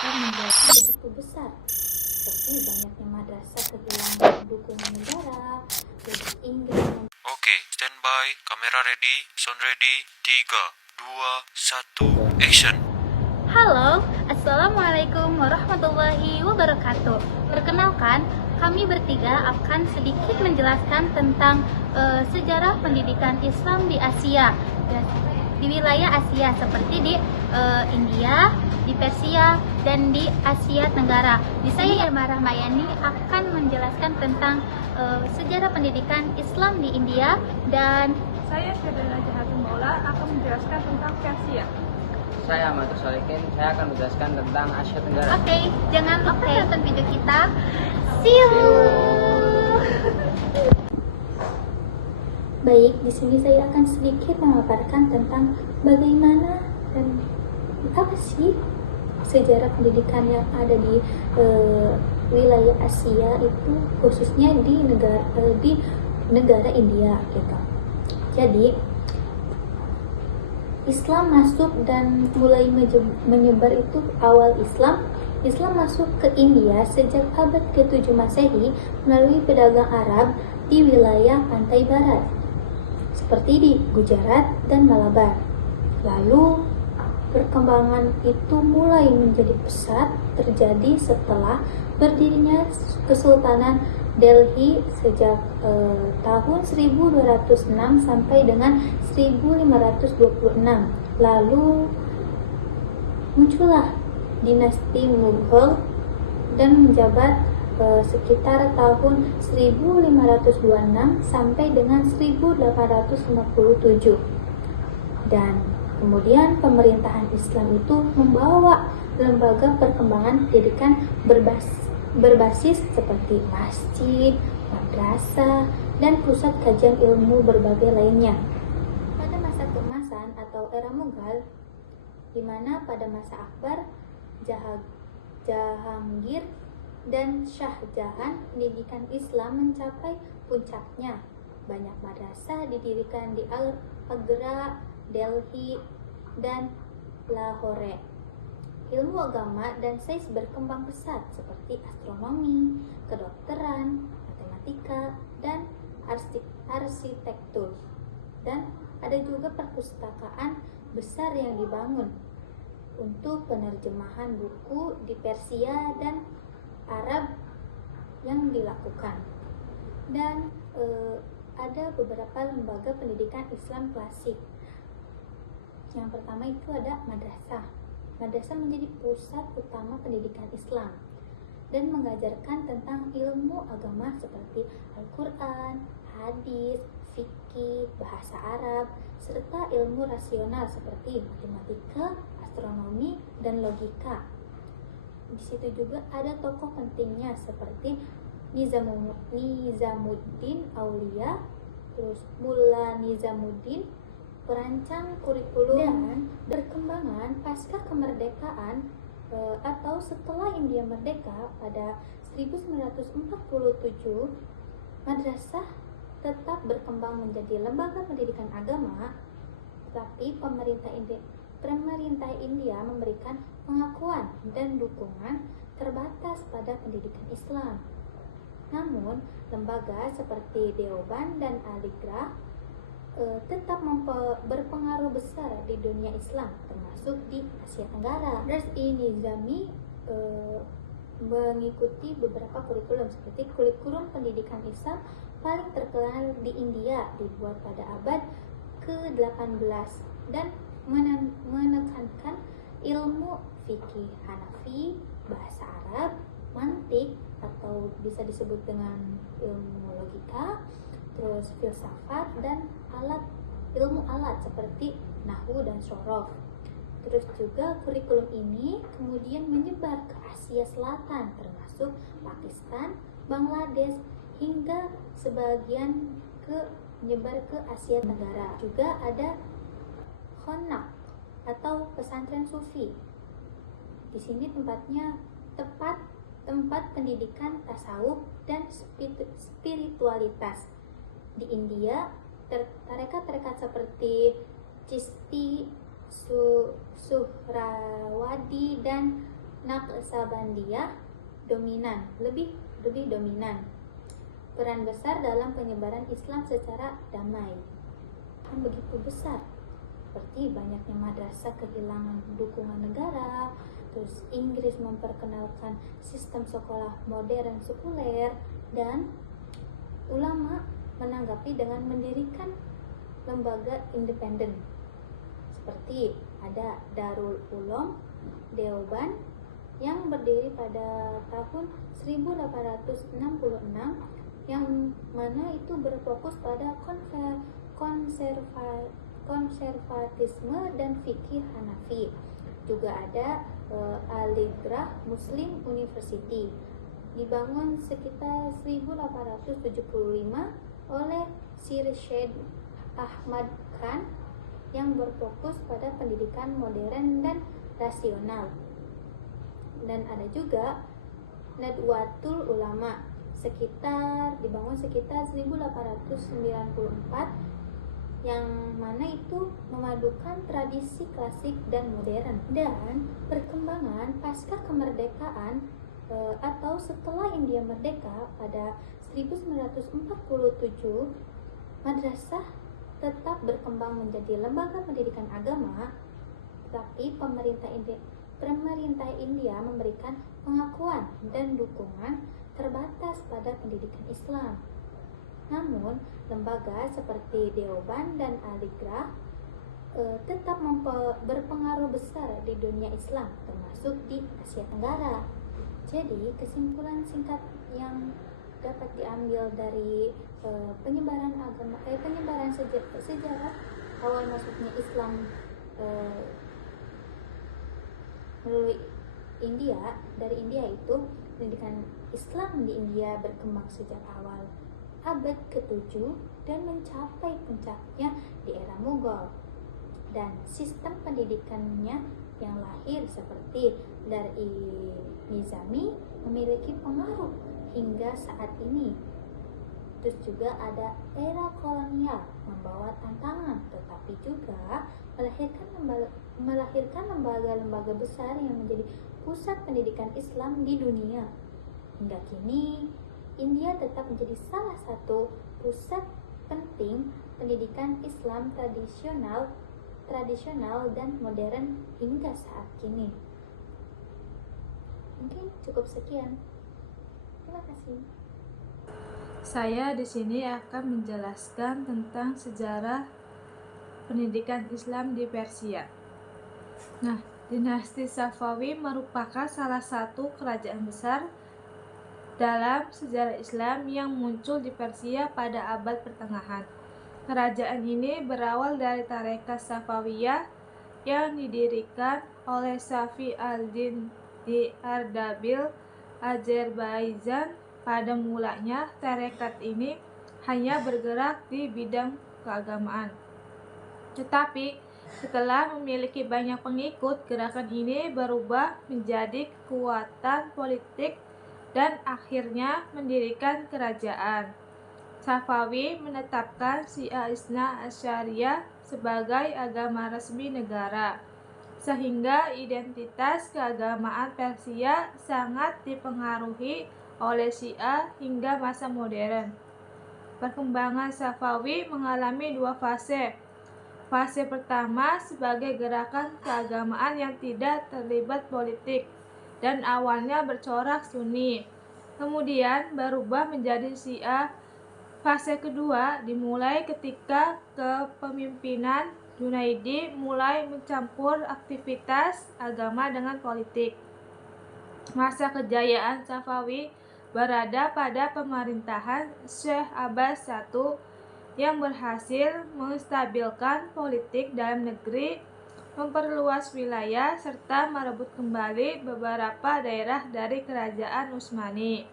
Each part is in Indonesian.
akan menjadi begitu besar, seperti banyaknya madrasah kehilangan dukungan negara, terus Inggris. Oke, standby, kamera ready, sound ready, 3, 2, 1, action. Halo, Assalamualaikum warahmatullahi wabarakatuh. Perkenalkan, kami bertiga akan sedikit menjelaskan tentang sejarah pendidikan Islam di Asia, di wilayah Asia seperti di India, di Persia, dan di Asia Tenggara. Di saya Irma Rahmayani akan menjelaskan tentang sejarah pendidikan Islam di India, dan Saya Syedana Jahatul Maula akan menjelaskan tentang Persia. Saya Ahmad Salikin, saya akan menjelaskan tentang Asia Tenggara. Oke, jangan lupa tonton video kita. See you. Baik, di sini saya akan sedikit memaparkan tentang bagaimana dan apa sih sejarah pendidikan yang ada di wilayah Asia itu, khususnya di negara India gitu. Jadi Islam masuk dan mulai menyebar itu awal Islam masuk ke India sejak abad ke-7 Masehi melalui pedagang Arab di wilayah pantai barat seperti di Gujarat dan Malabar. Lalu perkembangan itu mulai menjadi pesat terjadi setelah berdirinya Kesultanan Delhi sejak tahun 1206 sampai dengan 1526. Lalu muncullah dinasti Mughal dan menjabat sekitar tahun 1526 sampai dengan 1857. Dan kemudian pemerintahan Islam itu membawa lembaga perkembangan pendidikan berbasis seperti masjid, madrasah, dan pusat kajian ilmu berbagai lainnya. Pada masa keemasan atau era Mughal, di mana pada masa Akbar, Jahangir, dan Shah Jahan, pendidikan Islam mencapai puncaknya. Banyak madrasah didirikan di Agra, Delhi, dan Lahore. Ilmu agama dan sains berkembang pesat seperti astronomi, kedokteran, matematika, dan arsitektur. Dan ada juga perpustakaan besar yang dibangun untuk penerjemahan buku di Persia dan Arab yang dilakukan. Dan ada beberapa lembaga pendidikan Islam klasik. Yang pertama itu ada madrasah. Madrasah menjadi pusat utama pendidikan Islam dan mengajarkan tentang ilmu agama seperti Al-Quran, hadis, fikih, bahasa Arab, serta ilmu rasional seperti matematika, astronomi, dan logika. Di situ juga ada tokoh pentingnya seperti Nizamuddin Aulia, terus Mulla Nizamuddin, perancang kurikulum. Dan berkembangan pasca kemerdekaan atau setelah India merdeka pada 1947, madrasah tetap berkembang menjadi lembaga pendidikan agama, tetapi pemerintah India memberikan pengakuan dan dukungan terbatas pada pendidikan Islam. Namun, lembaga seperti Deoband dan Aligarh tetap berpengaruh besar di dunia Islam, termasuk di Asia Tenggara. Ras'i Nizami mengikuti beberapa kurikulum seperti kurikulum pendidikan Islam paling terkenal di India, dibuat pada abad ke-18 dan menekankan ilmu fikih Hanafi, bahasa Arab, mantik atau bisa disebut dengan ilmu logika, terus filsafat, dan ilmu alat seperti nahwu dan sorof. Terus juga kurikulum ini kemudian menyebar ke Asia Selatan, termasuk Pakistan, Bangladesh, hingga sebagian menyebar ke Asia Tenggara. Juga ada Khonak atau pesantren sufi. Di sini tempatnya tempat pendidikan tasawuf dan spiritualitas. Di India, tarekat-tarekat seperti Chishti, Suhrawadi, dan Naqsabandiyah lebih dominan. Peran besar dalam penyebaran Islam secara damai yang begitu besar, seperti banyaknya madrasah kehilangan dukungan negara, terus Inggris memperkenalkan sistem sekolah modern sekuler, dan ulama menanggapi dengan mendirikan lembaga independen seperti ada Darul Ulum Deoban yang berdiri pada tahun 1866, yang mana itu berfokus pada konservatisme dan fikih Hanafi. Juga ada Al-Azhar Muslim University, dibangun sekitar 1875 oleh Sir Syed Ahmad Khan yang berfokus pada pendidikan modern dan rasional. Dan ada juga Nadwatul Ulama dibangun sekitar 1894, yang mana itu memadukan tradisi klasik dan modern. Dan perkembangan pasca kemerdekaan atau setelah India merdeka pada 1947, madrasah tetap berkembang menjadi lembaga pendidikan agama, tetapi pemerintah India memberikan pengakuan dan dukungan terbatas pada pendidikan Islam. Namun, lembaga seperti Deoban dan Al-Azhar tetap berpengaruh besar di dunia Islam, termasuk di Asia Tenggara. Jadi, kesimpulan singkat yang dapat diambil dari penyebaran sejarah awal masuknya Islam melalui dari India itu, pendidikan Islam di India berkembang sejak awal abad ke-7 dan mencapai puncaknya di era Mughal, dan sistem pendidikannya yang lahir seperti dari Nizami memiliki pengaruh hingga saat ini. Terus juga ada era kolonial membawa tantangan, tetapi juga melahirkan lembaga-lembaga besar yang menjadi pusat pendidikan Islam di dunia. Hingga kini, India tetap menjadi salah satu pusat penting pendidikan Islam tradisional dan modern hingga saat kini. Mungkin cukup sekian. Terima kasih. Saya di sini akan menjelaskan tentang sejarah pendidikan Islam di Persia. Nah, dinasti Safawi merupakan salah satu kerajaan besar dalam sejarah Islam yang muncul di Persia pada abad pertengahan. Kerajaan ini berawal dari tarekat Safawiyah yang didirikan oleh Safi al-Din di Ardabil, Azerbaijan. Pada mulanya, tarekat ini hanya bergerak di bidang keagamaan. Tetapi setelah memiliki banyak pengikut, gerakan ini berubah menjadi kekuatan politik dan akhirnya mendirikan kerajaan. Safawi menetapkan Syiah Isna Asyariyah sebagai agama resmi negara, sehingga identitas keagamaan Persia sangat dipengaruhi oleh Syiah hingga masa modern. Perkembangan Safawi mengalami dua fase. Fase pertama sebagai gerakan keagamaan yang tidak terlibat politik dan awalnya bercorak Sunni, kemudian berubah menjadi Syiah. Fase kedua dimulai ketika kepemimpinan Junaidi mulai mencampur aktivitas agama dengan politik. Masa kejayaan Safawi berada pada pemerintahan Syekh Abbas I yang berhasil menstabilkan politik dalam negeri, memperluas wilayah, serta merebut kembali beberapa daerah dari kerajaan Utsmani.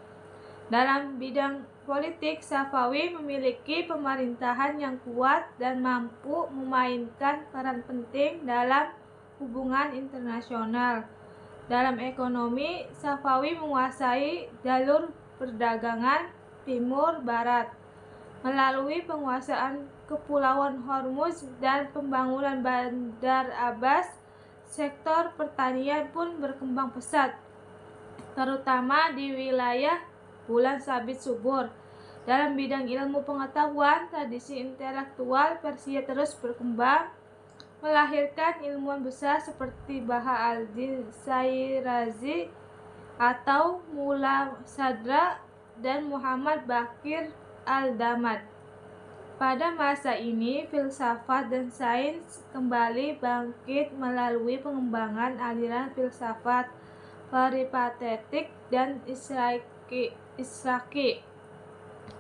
Dalam bidang politik, Safawi memiliki pemerintahan yang kuat dan mampu memainkan peran penting dalam hubungan internasional. Dalam ekonomi, Safawi menguasai jalur perdagangan timur-barat melalui penguasaan Kepulauan Hormuz dan pembangunan Bandar Abbas. sektor pertanian pun berkembang pesat, terutama di wilayah bulan sabit subur. Dalam bidang ilmu pengetahuan, tradisi intelektual Persia terus berkembang, melahirkan ilmuwan besar seperti Baha al-Din Syirazi atau Mulla Sadra dan Muhammad Baqir al-Damad. Pada masa ini, filsafat dan sains kembali bangkit melalui pengembangan aliran filsafat peripatetik dan Ishraqi,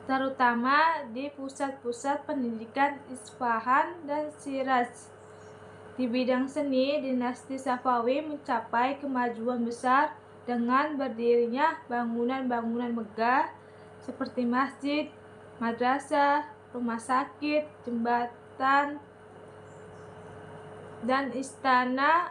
terutama di pusat-pusat pendidikan Isfahan dan Shiraz. Di bidang seni, dinasti Safawi mencapai kemajuan besar dengan berdirinya bangunan-bangunan megah seperti masjid, madrasah, rumah sakit, jembatan, dan istana,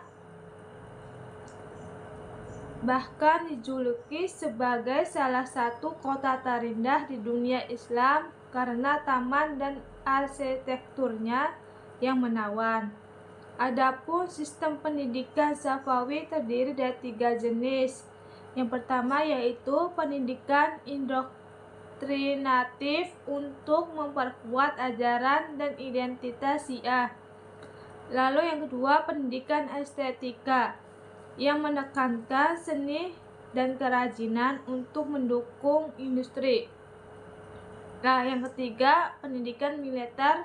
bahkan dijuluki sebagai salah satu kota terindah di dunia Islam karena taman dan arsitekturnya yang menawan. Adapun sistem pendidikan Safawi terdiri dari 3 jenis. Yang pertama yaitu pendidikan indoktrinatif untuk memperkuat ajaran dan identitas Syiah. Lalu yang kedua, pendidikan estetika yang menekankan seni dan kerajinan untuk mendukung industri. Nah, yang ketiga, pendidikan militer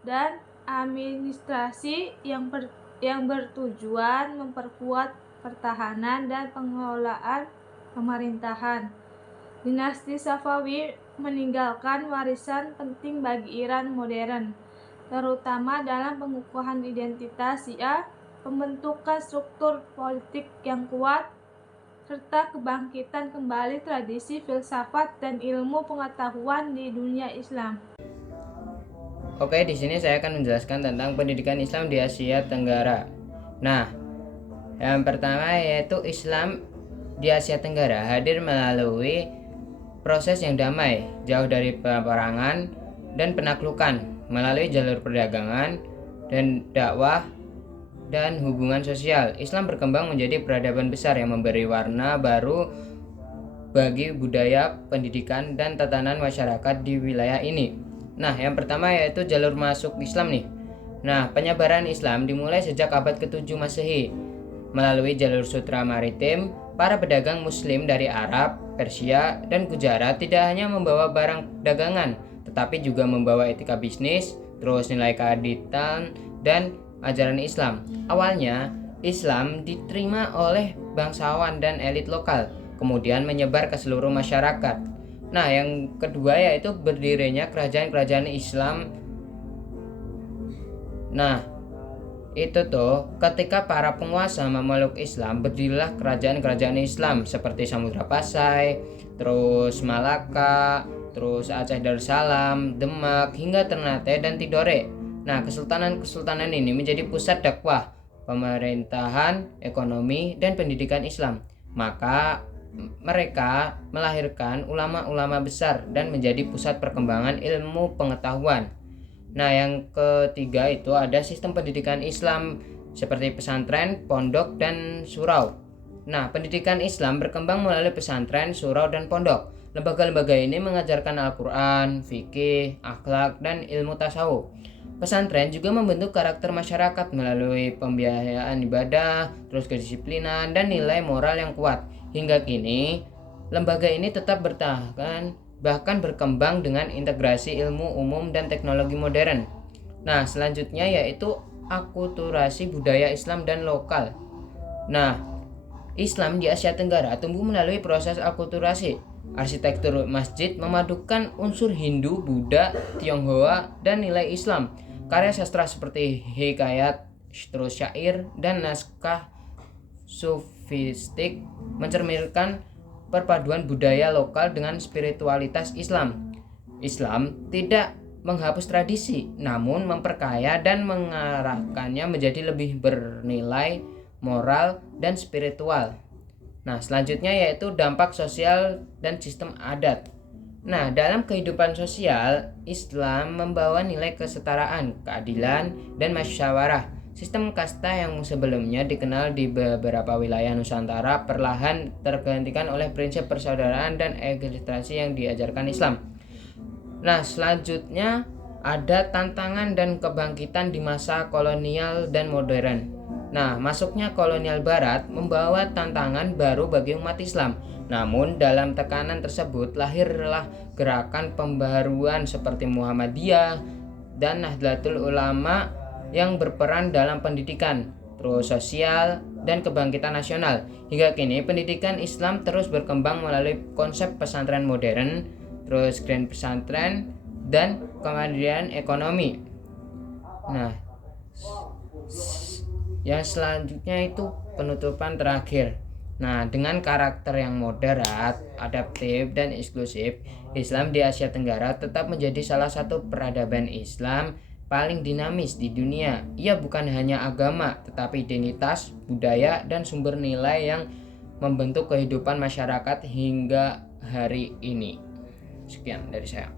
dan administrasi yang bertujuan memperkuat pertahanan dan pengelolaan pemerintahan. Dinasti Safawi meninggalkan warisan penting bagi Iran modern, terutama dalam pengukuhan identitas Syiah, pembentukan struktur politik yang kuat, serta kebangkitan kembali tradisi filsafat dan ilmu pengetahuan di dunia Islam. Oke, di sini saya akan menjelaskan tentang pendidikan Islam di Asia Tenggara. Nah, yang pertama yaitu Islam di Asia Tenggara hadir melalui proses yang damai, jauh dari peperangan dan penaklukan, melalui jalur perdagangan dan dakwah dan hubungan sosial. Islam berkembang menjadi peradaban besar yang memberi warna baru bagi budaya, pendidikan, dan tatanan masyarakat di wilayah ini. Nah, yang pertama yaitu jalur masuk Islam nih. Nah, penyebaran Islam dimulai sejak abad ke-7 Masehi. Melalui jalur sutra maritim, para pedagang muslim dari Arab, Persia, dan Gujarat tidak hanya membawa barang dagangan, tetapi juga membawa etika bisnis, terus nilai keadilan, dan ajaran Islam. Awalnya, Islam diterima oleh bangsawan dan elit lokal, kemudian menyebar ke seluruh masyarakat. Nah, yang kedua yaitu berdirinya kerajaan-kerajaan Islam. Nah, itu tuh ketika para penguasa memeluk Islam, berdirilah kerajaan-kerajaan Islam seperti Samudra Pasai, terus Malaka, terus Aceh Darussalam, Demak, hingga Ternate dan Tidore. Nah, kesultanan-kesultanan ini menjadi pusat dakwah, pemerintahan, ekonomi, dan pendidikan Islam. Maka mereka melahirkan ulama-ulama besar dan menjadi pusat perkembangan ilmu pengetahuan. Nah, yang ketiga itu ada sistem pendidikan Islam seperti pesantren, pondok, dan surau. Nah, pendidikan Islam berkembang melalui pesantren, surau, dan pondok. Lembaga-lembaga ini mengajarkan Al-Quran, fikih, akhlak, dan ilmu tasawuf. Pesantren juga membentuk karakter masyarakat melalui pembiayaan ibadah, terus kedisiplinan, dan nilai moral yang kuat. Hingga kini, lembaga ini tetap bertahan, bahkan berkembang dengan integrasi ilmu umum dan teknologi modern. Nah, selanjutnya yaitu akulturasi budaya Islam dan lokal. Nah, Islam di Asia Tenggara tumbuh melalui proses akulturasi. Arsitektur masjid memadukan unsur Hindu, Buddha, Tionghoa, dan nilai Islam. Karya sastra seperti hikayat, terus syair, dan naskah sufistik mencerminkan perpaduan budaya lokal dengan spiritualitas Islam. Islam tidak menghapus tradisi, namun memperkaya dan mengarahkannya menjadi lebih bernilai moral dan spiritual. Nah, selanjutnya yaitu dampak sosial dan sistem adat. Nah, dalam kehidupan sosial, Islam membawa nilai kesetaraan, keadilan, dan musyawarah. Sistem kasta yang sebelumnya dikenal di beberapa wilayah Nusantara perlahan tergantikan oleh prinsip persaudaraan dan egalitasi yang diajarkan Islam. Nah, selanjutnya ada tantangan dan kebangkitan di masa kolonial dan modern. Nah, masuknya kolonial barat membawa tantangan baru bagi umat Islam. Namun, dalam tekanan tersebut lahirlah gerakan pembaharuan seperti Muhammadiyah dan Nahdlatul Ulama yang berperan dalam pendidikan, terus sosial, dan kebangkitan nasional. Hingga kini, pendidikan Islam terus berkembang melalui konsep pesantren modern, terus grand pesantren, dan kemandirian ekonomi. Nah, yang selanjutnya itu penutupan terakhir. Nah, dengan karakter yang moderat, adaptif, dan eksklusif, Islam di Asia Tenggara tetap menjadi salah satu peradaban Islam paling dinamis di dunia. Ia bukan hanya agama, tetapi identitas, budaya, dan sumber nilai yang membentuk kehidupan masyarakat hingga hari ini. Sekian dari saya.